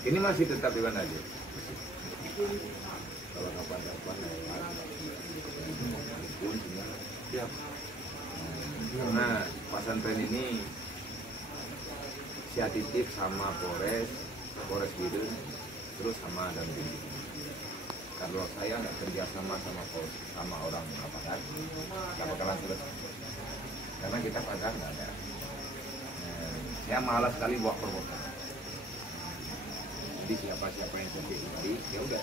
Ini masih tetap di mana aja? Kalau kapan-kapan ya. Karena pesantren ini inisiatif sama Polres Biru, terus sama dan bimbing. Kalau saya nggak kerja sama orang aparat, nggak bakalan selesai. Karena kita padahal nggak ada. Saya malas sekali buat perbuatan. Jadi siapa yang saya pribadi, ya udah.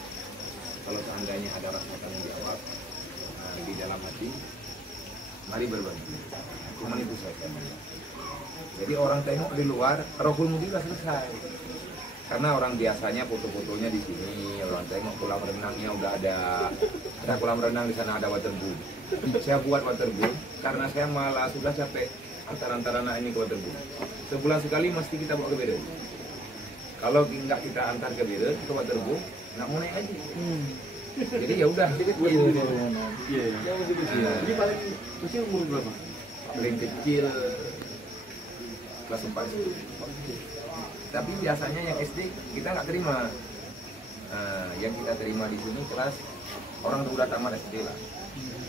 Kalau seandainya ada rasa tanggung jawab di dalam hati, mari berbagi. Cuma itu saja. Jadi orang tengok di luar, Rohul Mudi sudah selesai. Karena orang biasanya foto-fotonya di sini, orang tengok kolam renangnya udah ada kolam renang di sana, ada waterboom. Saya buat waterboom karena saya malah sudah capek antar anak ini ke waterboom. Sebulan sekali mesti kita bawa ke Beda. Kalau nggak kita antar ke Beda ke waterboom, nggak mau naik aja. Jadi ya udah. Ini paling kecil umur berapa? Paling kecil kelas 4. Tapi biasanya yang SD kita nggak terima. Yang kita terima di sini kelas orang sudah tamat SD lah.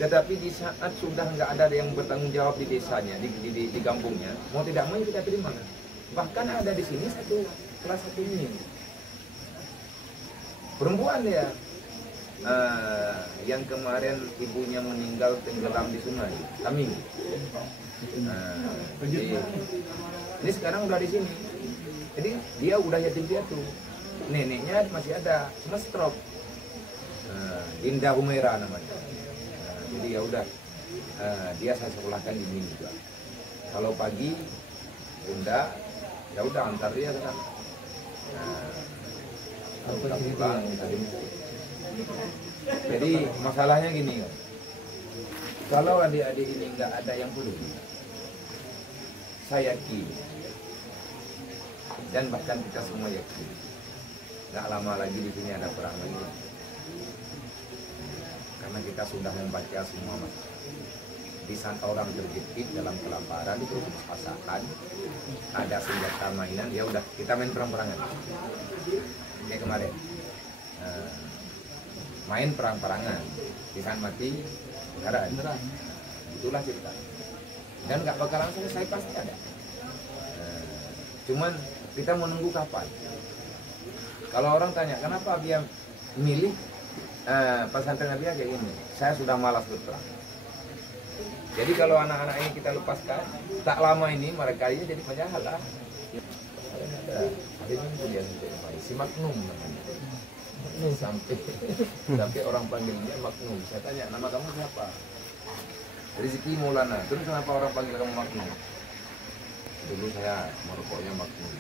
Tetapi di saat sudah nggak ada yang bertanggung jawab di desanya, di kampungnya, mau tidak mau kita terima. Bahkan ada di sini satu kelas 1 ini perempuan ya, yang kemarin ibunya meninggal tenggelam di sungai kami. Ini sekarang udah di sini. Jadi dia udah yatim piatu, neneknya masih ada, cuma stroke. Dinda Humaira namanya. Jadi ya udah, dia saya sekolahkan di sini juga. Kalau pagi, Bunda, ya udah antar dia ke sana. Kalau pulang kita jemput. Jadi masalahnya gini, kalau adik-adik ini nggak ada yang peduli, saya yakin, dan bahkan kita semua yakin, nggak lama lagi di sini ada perang lagi. Karena kita sudah membaca semua masalah. Di saat orang terjepit dalam kelaparan, putus pasangan, ada senjata mainan, ya udah kita main perang-perangan. Kayak kemarin, main perang-perangan, di saat mati beneran. Itulah cerita. Dan nggak bakalan selesai, pasti ada. Cuman kita menunggu kapan. Kalau orang tanya, kenapa dia milih pesantren Nabi kayak gini? Saya sudah malas berperang. Jadi kalau anak-anak ini kita lepaskan, tak lama ini mereka ini jadi penjahat lah. Ada ini dia si Maknum namanya. Sampai orang panggil dia Maknum. Saya tanya, nama kamu siapa? Rizki Maulana. Terus kenapa orang panggil kamu Maknum? Dulu saya merokoknya Maknum.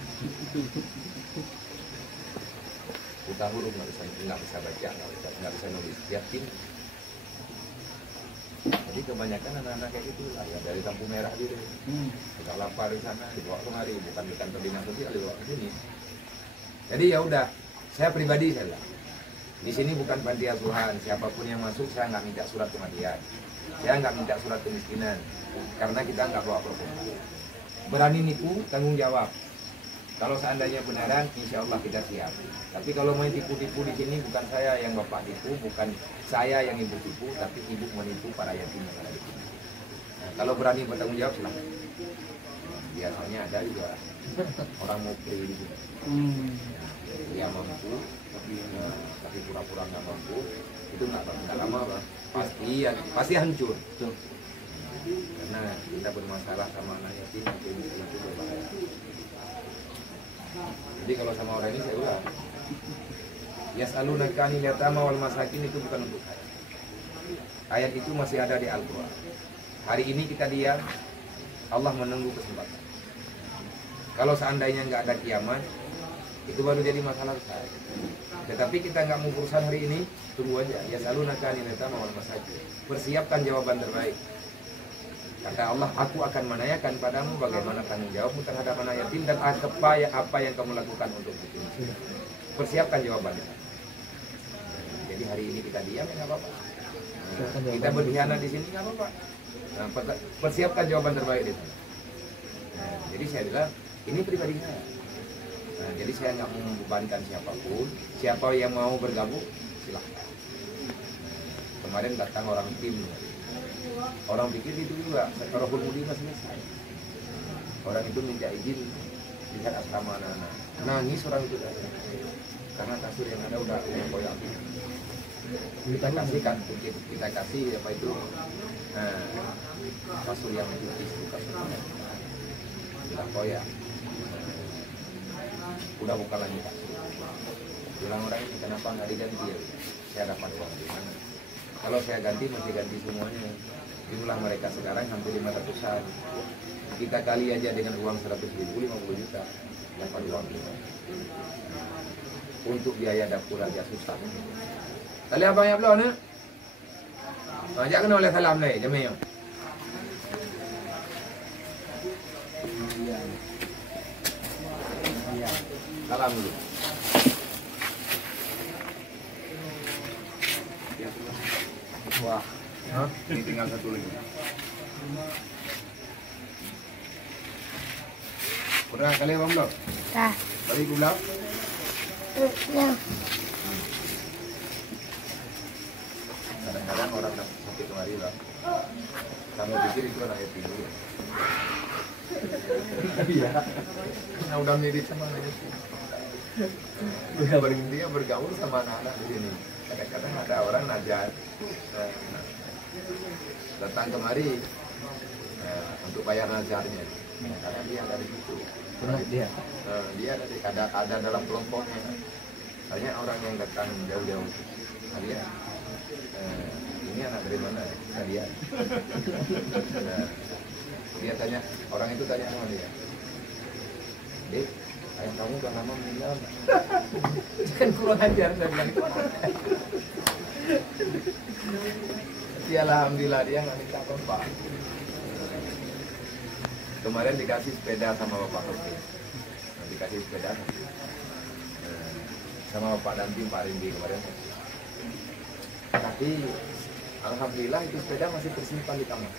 Buta huruf nggak bisa baca, nggak bisa nulis. Yakin. Jadi kebanyakan anak-anak kayak gitu lah, ya dari lampu merah gitu. Kita lapar di sana, dibawa kemari, bukan di kantor dinas sosial, dibawa ke sini. Jadi ya udah, saya pribadi saya bilang, di sini bukan panti asuhan, siapapun yang masuk saya nggak minta surat kematian, saya nggak minta surat kemiskinan, karena kita nggak bawa provokasi. Berani nipu, tanggung jawab. Kalau seandainya benaran, insya Allah kita siap. Tapi kalau main tipu-tipu di sini, bukan saya yang bapak tipu, bukan saya yang ibu tipu, tapi ibu menipu para yatim yang ada di sini. Nah, kalau berani bertanggung jawab, silahkan. Biasanya ada juga orang mukri di sini. Dia mampu, tapi pura-pura nggak mampu, itu nggak lama, Bang. Pasti hancur. Karena kita bermasalah sama anak yatim, itu berbahaya. Jadi kalau sama orang ini saya ulang, yas'alunaka 'anil yatama wal masakin, itu bukan untuk saya. Ayat itu masih ada di Al-Quran. Hari ini kita diam, Allah menunggu kesempatan. Kalau seandainya nggak ada kiamat, itu baru jadi masalah besar. Tetapi kita nggak mau urusan hari ini, tunggu aja. Yas'alunaka 'anil yatama wal masakin. Persiapkan jawaban terbaik. Kata Allah, aku akan menanyakan padamu bagaimana tanggung jawabmu terhadap anak yatim dan apa yang kamu lakukan untuk itu. Persiapkan jawabannya. Jadi hari ini kita diam, ya nggak apa-apa. Kita berkhianat di sini nggak apa-apa. Persiapkan jawaban terbaik itu. Jadi saya bilang, ini pribadi saya. Nah, jadi saya nggak mau membebankan siapapun. Siapa yang mau bergabung silahkan. Kemarin datang orang tim, orang pikir itu juga Rohul Mudi nggak selesai. Orang itu minta izin lihat asrama anak-anak, nangis orang itu datang karena kasur yang ada udah koyak. Kita kasih apa itu kasur yang putih itu kasur udah koyak, udah buka lagi kasur. Bilang orang ini kenapa nggak diganti ya? Saya dapat uang di mana? Kalau saya ganti masih ganti semuanya. Jumlah mereka sekarang hampir 500-an. Kita kali aja dengan uang 100.000, 50 juta dapat uang kita. Untuk biaya dapur aja susah. Tali abang yang belum, ajak kena oleh salam nih, jemaah. Salam dulu. Wah, ini tinggal satu lagi. Udah kali abang belum? Dah. Kali belum? Ya. Kadang-kadang orang sakit kemari lah. Kamu pikir itu anak yatim dulu. Iya. Nah, udah mirip sama anak yatim. Dia bergaul sama anak-anak di sini. Kadang-kadang ada orang najar datang kemari untuk bayar najarnya. Karena dia dari situ. Dia ada dalam kelompoknya. Banyak orang yang datang jauh-jauh. Nah, ini anak dari mana? Dia. Dia tanya, orang itu tanya sama dia, Dek, ayah kamu udah lama meninggal? Kan kurang ajar, saya bilang itu. Ya alhamdulillah dia nggak minta apa-apa. Kemarin dikasih sepeda sama Bapak Kopi. Dikasih sepeda sama Bapak Dantim, Pak Rindi kemarin. Tapi alhamdulillah itu sepeda masih tersimpan di kamar.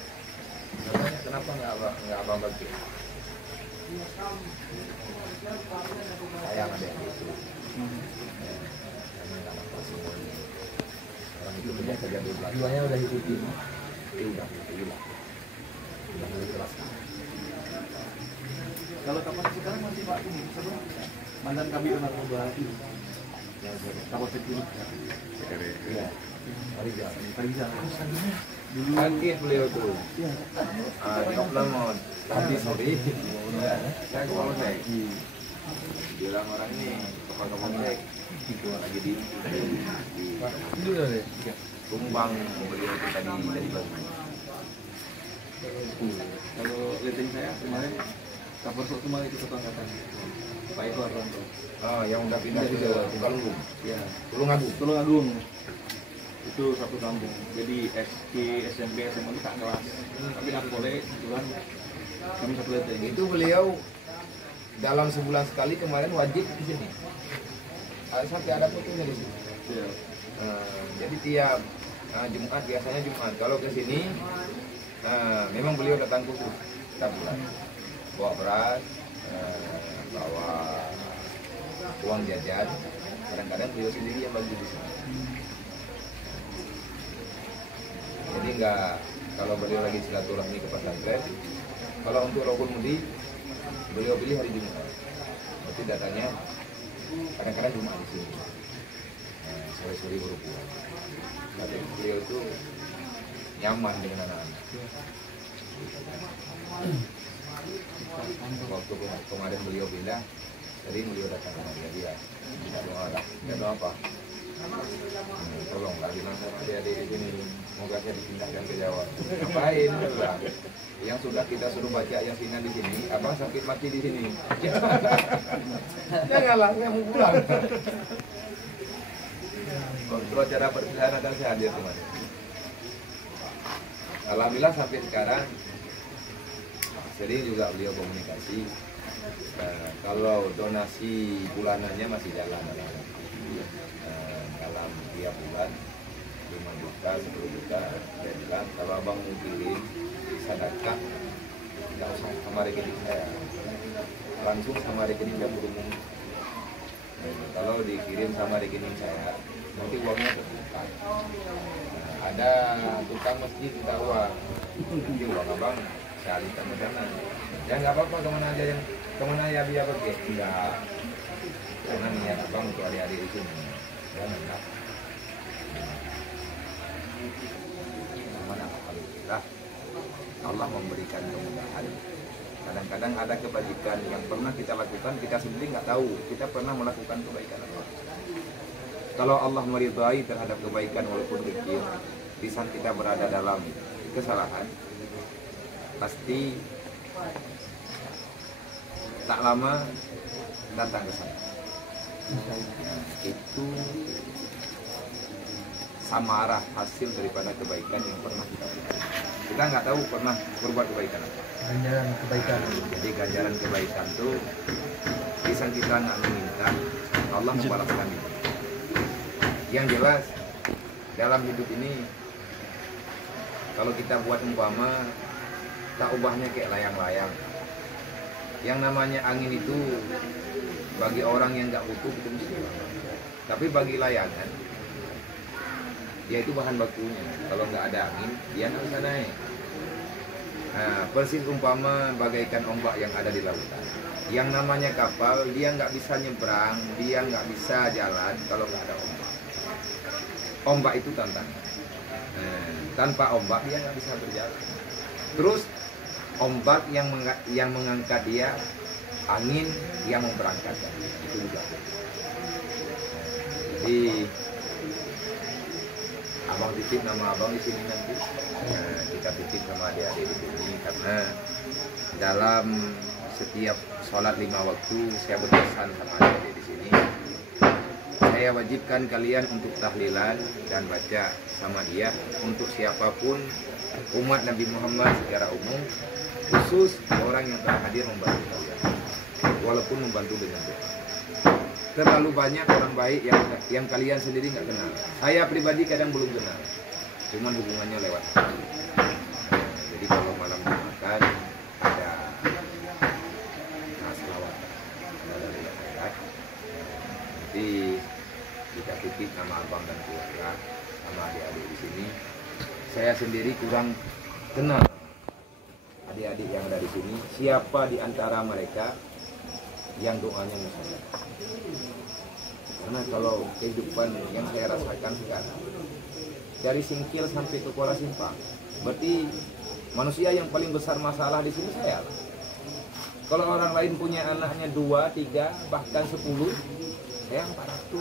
Namanya kenapa nggak abang bagi? Sayang ada yang itu. Orang itu kerja dulu. Jiwanya udah ikutin. Udah jelas. Kalau kapasitas sekarang masih Pak ini, mantan Kabid Narkoba itu. Kapasitas itu. Iya. Parijal. Dulu Sakit beliau tuh. ya. Di Oplemon. Tapi sorry. Saya ke Polsek. Bilang orang ini kepala Polsek. Lagi di Tumbang beliau itu tadi dari Bandung. Kalau liatin saya kemarin Kapolres Sumbar itu satu angkatan. Pak Eko Arwanto. Oh, yang udah pindah ke Tulungagung. Ya. Tulungagung. Itu satu kampung. Jadi SD, SMP, SMA itu tak kelas. Tapi nak boleh kebetulan kami satu leteng. Itu beliau dalam sebulan sekali kemarin wajib di sini. Sampai ada fotonya di sini. Ya. Jadi tiap Jumat, biasanya Jumat. Kalau ke sini memang beliau datang khusus setiap bulan. Bawa beras, bawa uang jajan. Kadang-kadang beliau sendiri yang bagi di sini. Jadi enggak, kalau beliau lagi silaturahmi ke pesantren, kalau untuk Rohul Mudi beliau pilih hari Jumat. Berarti datanya kadang-kadang Jumat di sini. Sore-sore baru pulang. Tapi beliau itu nyaman dengan anak-anak. Waktu kemarin beliau pindah, tadi beliau datang ke dia. Tidak doa apa? Tolonglah bilang sama dia di sini, semoga saya dipindahkan ke Jawa. Ngapain? Bilang. Yang sudah kita suruh baca Yasinan di sini, abang sakit mati di sini. Janganlah, saya mau pulang. Kontrol cara perpisahan akan saya hadir kemarin. Alhamdulillah sampai sekarang sering juga beliau komunikasi. Kalau donasi bulanannya masih jalan dalam tiap bulan 5 juta, 10 juta. Saya bilang kalau abang mau kirim sedekah nggak usah sama rekening saya, langsung sama rekening dapur umum Kalau dikirim sama rekening saya, nanti uangnya ke tukang. Ada tukang masjid minta uang, nanti uang abang saya alihkan ke sana. Ya nggak apa-apa, kemana ya biar pergi. Enggak, karena niat abang untuk adik-adik di sini. Ya enggak. Alhamdulillah, Allah memberikan kemudahan. Kadang-kadang ada kebajikan yang pernah kita lakukan, kita sendiri nggak tahu kita pernah melakukan kebaikan apa. Kalau Allah meridhai terhadap kebaikan walaupun kecil, di saat kita berada dalam kesalahan, pasti tak lama datang ke sana. Itu samarah hasil daripada kebaikan yang pernah kita lakukan. Kita nggak tahu pernah berbuat kebaikan apa. Ganjaran kebaikan. Jadi ganjaran kebaikan itu bisa kita nggak meminta, Allah membalaskan itu. Yang jelas dalam hidup ini, kalau kita buat umpama, tak ubahnya kayak layang-layang. Yang namanya angin itu bagi orang yang nggak butuh itu mesti. Tapi bagi layangan, dia itu bahan bakunya. Kalau nggak ada angin, dia nggak bisa naik. Nah, persis umpama bagaikan ombak yang ada di lautan. Yang namanya kapal, dia nggak bisa nyebrang, dia nggak bisa jalan kalau nggak ada ombak. Ombak itu tantangan. Nah, tanpa ombak dia nggak bisa berjalan. Terus ombak yang mengangkat dia, angin yang memberangkatkan. Itu juga. Jadi abang titip nama abang di sini nanti. Nah, kita titip sama adik-adik di sini karena dalam setiap sholat 5 waktu saya berpesan sama adik-adik di sini. Saya wajibkan kalian untuk tahlilan dan baca sama dia untuk siapapun umat Nabi Muhammad secara umum, khusus orang yang telah hadir membantu kalian, walaupun membantu dengan doa. Terlalu banyak orang baik yang kalian sendiri nggak kenal. Saya pribadi kadang belum kenal, cuman hubungannya lewat. Jadi kalau malam Jumatan ada selawatan, ada dari akhirat. Nanti kita titip nama abang dan keluarga sama adik-adik di sini. Saya sendiri kurang kenal adik-adik yang ada di sini. Siapa di antara mereka yang doanya mustajab? Karena kalau kehidupan yang saya rasakan sekarang dari Singkil sampai ke Kuala Simpang, berarti manusia yang paling besar masalah di sini saya. Kalau orang lain punya anaknya 2, 3, bahkan 10, saya 400.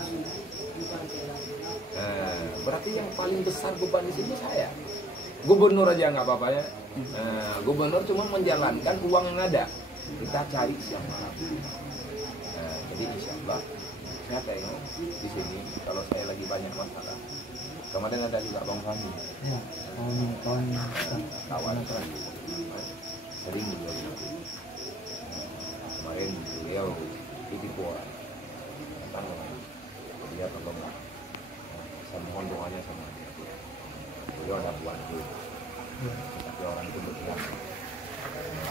Nah, berarti yang paling besar beban di sini saya. Gubernur aja nggak apa-apa ya. Nah, gubernur cuma menjalankan uang yang ada. Kita cari siapa. Nah, jadi insya Allah saya tengok di sini kalau saya lagi banyak masalah. Kemarin ada juga Bang Fahmi. Ya, Kawan sering beliau. Kemarin beliau titip orang datang dia tolong. Saya mohon doanya sama dia. Beliau ada bantu. Tapi orang itu berpihak.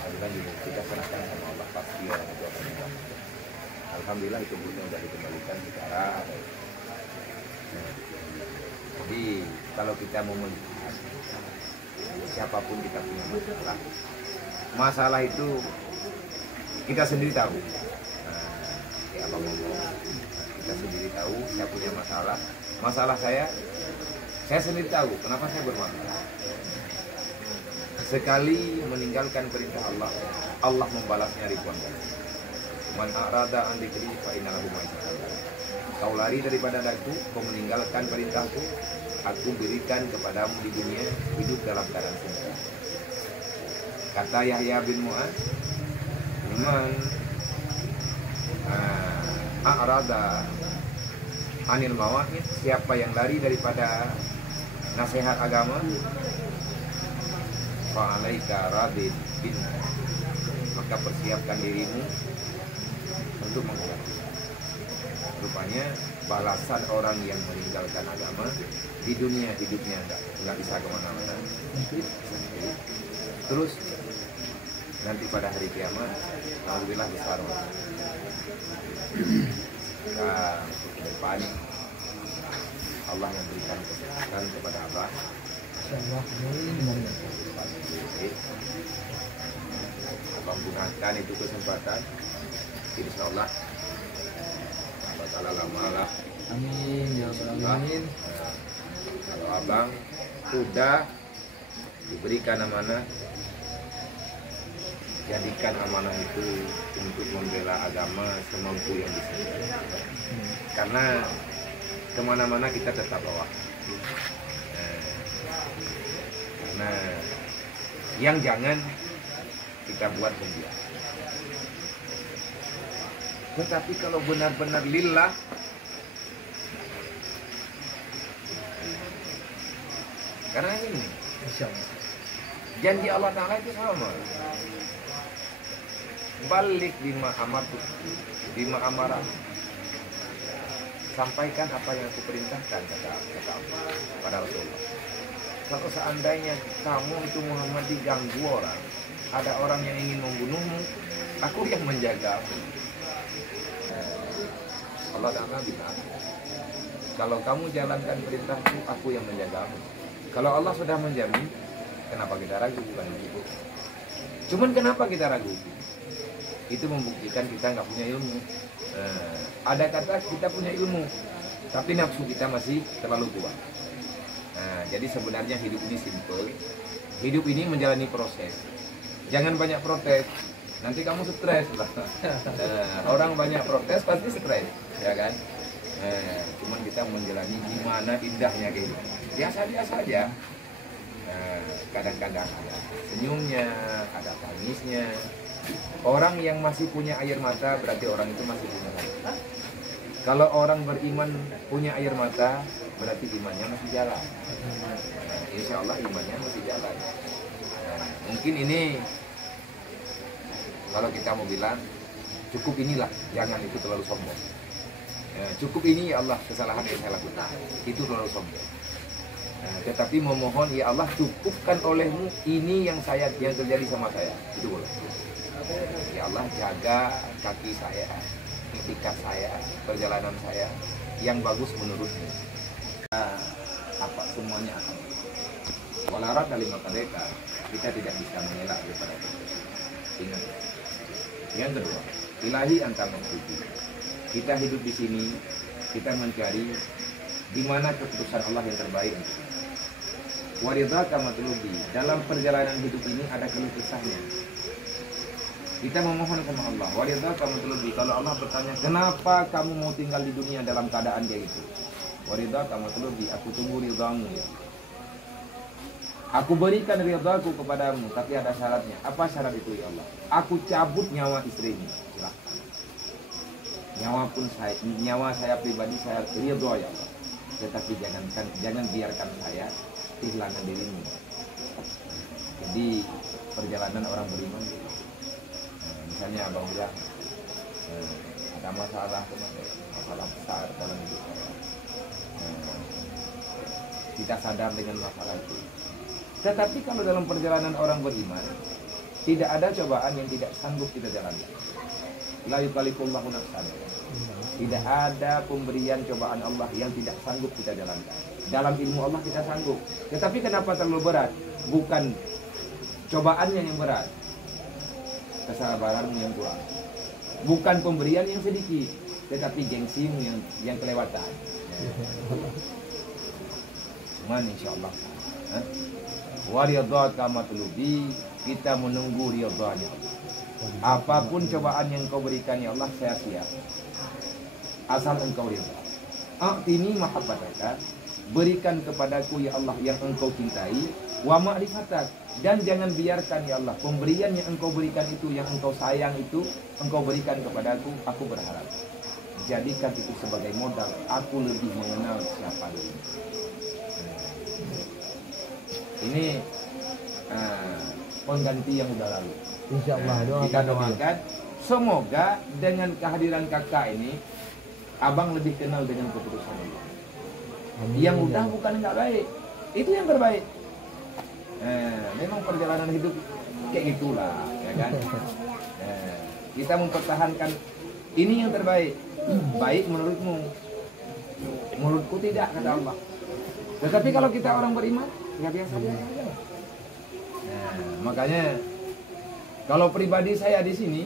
Alhamdulillah juga kita serahkan sama Allah, pasti orang itu akan membantu. Alhamdulillah itu butuhnya sudah dikembalikan secara jadi kalau kita mau melihat siapapun kita punya masalah itu kita sendiri tahu. Ya abang ngomong, kita sendiri tahu saya punya masalah saya sendiri tahu kenapa saya bermasalah. Sekali meninggalkan perintah Allah, Allah membalasnya ribuan kali. Man arada an dzikri fa inna lahu ma'isatan. Kau lari daripada daku, kau meninggalkan perintahku, aku berikan kepadamu di dunia hidup dalam keadaan sengsara. Kata Yahya bin Mu'adz, "Man arada anil mawa'id, siapa yang lari daripada nasihat agama, fa alaika radin bin, maka persiapkan dirimu untuk menghadapi." Rupanya balasan orang yang meninggalkan agama di dunia hidupnya nggak bisa kemana-mana. Terus nanti pada hari kiamat, alhamdulillah besar. Nah, untuk ke depan Allah yang berikan kesehatan kepada Abah. Abang gunakan itu kesempatan, insya Allah Allah Ta'ala lamalah. Amin ya Rabbal alamin. Kalau abang sudah diberikan amanah, jadikan amanah itu untuk membela agama semampu yang bisa. Karena kemana-mana kita tetap bawa. Karena yang jangan kita buat membiak. Tetapi kalau benar-benar lillah, karena ini janji Allah Ta'ala itu sama. Balik bima amartu, bima amarah. Sampaikan apa yang aku perintahkan, kata Allah pada Rasulullah. Kalau seandainya kamu itu Muhammad diganggu orang, ada orang yang ingin membunuhmu, aku yang menjagamu. Allah Ta'ala bilang, kalau kamu jalankan perintahku, aku yang menjagamu. Kalau Allah sudah menjamin, kenapa kita ragu? Bukan begitu. Cuman kenapa kita ragu? Itu membuktikan kita nggak punya ilmu. Ada kata kita punya ilmu, tapi nafsu kita masih terlalu kuat. Jadi sebenarnya hidup ini simple. Hidup ini menjalani proses. Jangan banyak protes, nanti kamu stres lah. Orang banyak protes pasti stres, ya kan? Cuman kita menjalani gimana indahnya kehidupan. Biasa-biasa aja. Kadang-kadang ada senyumnya, ada tangisnya. Orang yang masih punya air mata berarti orang itu masih punya mata. Kalau orang beriman punya air mata berarti imannya masih jalan. Insya Allah imannya masih jalan. Mungkin ini kalau kita mau bilang cukup inilah, jangan itu terlalu sombong. Cukup ini ya Allah kesalahan yang saya lakukan, itu terlalu sombong. Tetapi memohon ya Allah cukupkan olehmu ini yang terjadi sama saya, itu boleh. Ya Allah jaga kaki saya, itikat saya, perjalanan saya yang bagus menurutmu. Apa semuanya akan. Walau kalimat mereka kita tidak bisa mengelak daripada itu. Ingat. Yang kedua, ilahi antar maksudi. Kita hidup di sini, kita mencari di mana keputusan Allah yang terbaik. Waridhaka matlubi. Dalam perjalanan hidup ini ada keluh kesahnya. Kita memohon sama Allah. Waridhaka matlubi. Kalau Allah bertanya, kenapa kamu mau tinggal di dunia dalam keadaan dia itu? Waridhaka matlubi. Aku tunggu ridhamu. Aku berikan ridhaku kepadamu, tapi ada syaratnya. Apa syarat itu ya Allah? Aku cabut nyawa istrimu. Silahkan. Nyawa saya pribadi saya ridho ya Allah. Tetapi jangan biarkan saya kehilangan dirimu. Jadi perjalanan orang beriman. Misalnya abang bilang ada masalah besar dalam hidup saya. Kita sadar dengan masalah itu. Tetapi kalau dalam perjalanan orang beriman, tidak ada cobaan yang tidak sanggup kita jalankan. La yukallifullahu nafsan. Tidak ada pemberian cobaan Allah yang tidak sanggup kita jalankan. Dalam ilmu Allah kita sanggup. Tetapi kenapa terlalu berat? Bukan cobaannya yang berat, kesabaranmu yang kurang. Bukan pemberian yang sedikit, tetapi gengsimu yang kelewatan. Cuman insya Allah waridhaka matlubi, kita menunggu ridhanya Allah. Apapun cobaan yang kau berikan ya Allah, saya siap. Asal engkau ridha. A'tini mahabbataka, berikan kepadaku ya Allah yang engkau cintai, wa ma'rifatak, dan jangan biarkan ya Allah pemberian yang engkau berikan itu, yang engkau sayang itu, engkau berikan kepadaku. Aku berharap jadikan itu sebagai modal aku lebih mengenal siapa dirimu. Ini pengganti yang sudah lalu. Insya Allah kita doakan semoga dengan kehadiran kakak ini abang lebih kenal dengan keputusan Allah. Yang udah bukan nggak baik, itu yang terbaik. Memang perjalanan hidup kayak gitulah, ya kan? Kita mempertahankan ini yang terbaik. baik menurutmu, menurutku tidak, kata Allah. Tetapi kalau kita orang beriman, nggak biasa-biasa aja. Nah, makanya kalau pribadi saya di sini,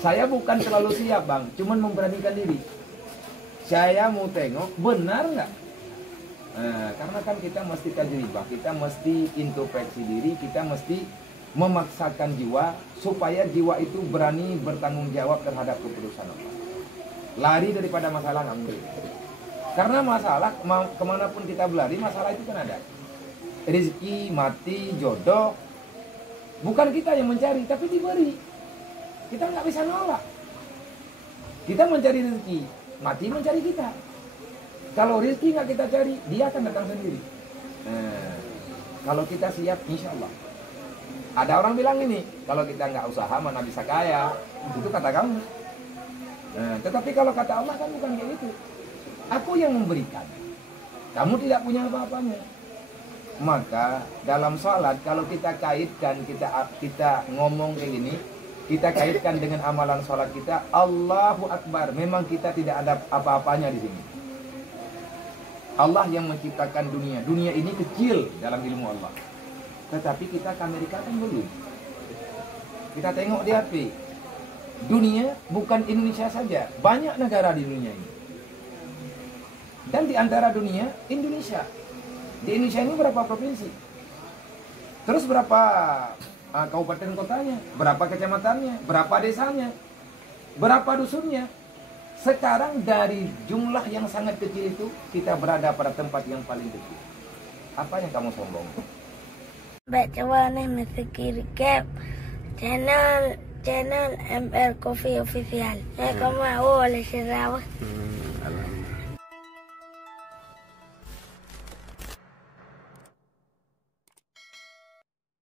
saya bukan terlalu siap bang, cuman memberanikan diri. Saya mau tengok benar nggak? Nah, karena kan kita mesti tajribah, kita mesti introspeksi diri, kita mesti memaksakan jiwa supaya jiwa itu berani bertanggung jawab terhadap keputusan Allah. Lari daripada masalah nggak mungkin. Karena masalah kemanapun kita berlari, masalah itu kan ada. Rezeki, mati, jodoh, bukan kita yang mencari, tapi diberi. Kita nggak bisa nolak. Kita mencari rezeki, mati mencari kita. Kalau rezeki nggak kita cari, dia akan datang sendiri. Nah, kalau kita siap, insya Allah. Ada orang bilang ini, kalau kita nggak usaha mana bisa kaya. Itu kata kamu. Nah, tetapi kalau kata Allah kan bukan kayak gitu. Aku yang memberikan. Kamu tidak punya apa-apanya. Maka dalam sholat kalau kita kaitkan, kita ngomong kayak gini, kita kaitkan dengan amalan sholat kita, Allahu Akbar. Memang kita tidak ada apa-apanya di sini. Allah yang menciptakan dunia. Dunia ini kecil dalam ilmu Allah. Tetapi kita ke Amerika kan belum. Kita tengok di HP. Dunia bukan Indonesia saja. Banyak negara di dunia ini. Dan di antara dunia, Indonesia. Di Indonesia ini berapa provinsi? Terus berapa kabupaten kotanya? Berapa kecamatannya? Berapa desanya? Berapa dusunnya? Sekarang dari jumlah yang sangat kecil itu, kita berada pada tempat yang paling kecil. Apa yang kamu sombong? Baca nih Mr. Cap channel ML Coffee Official. Saya kamu oleh Sarawak.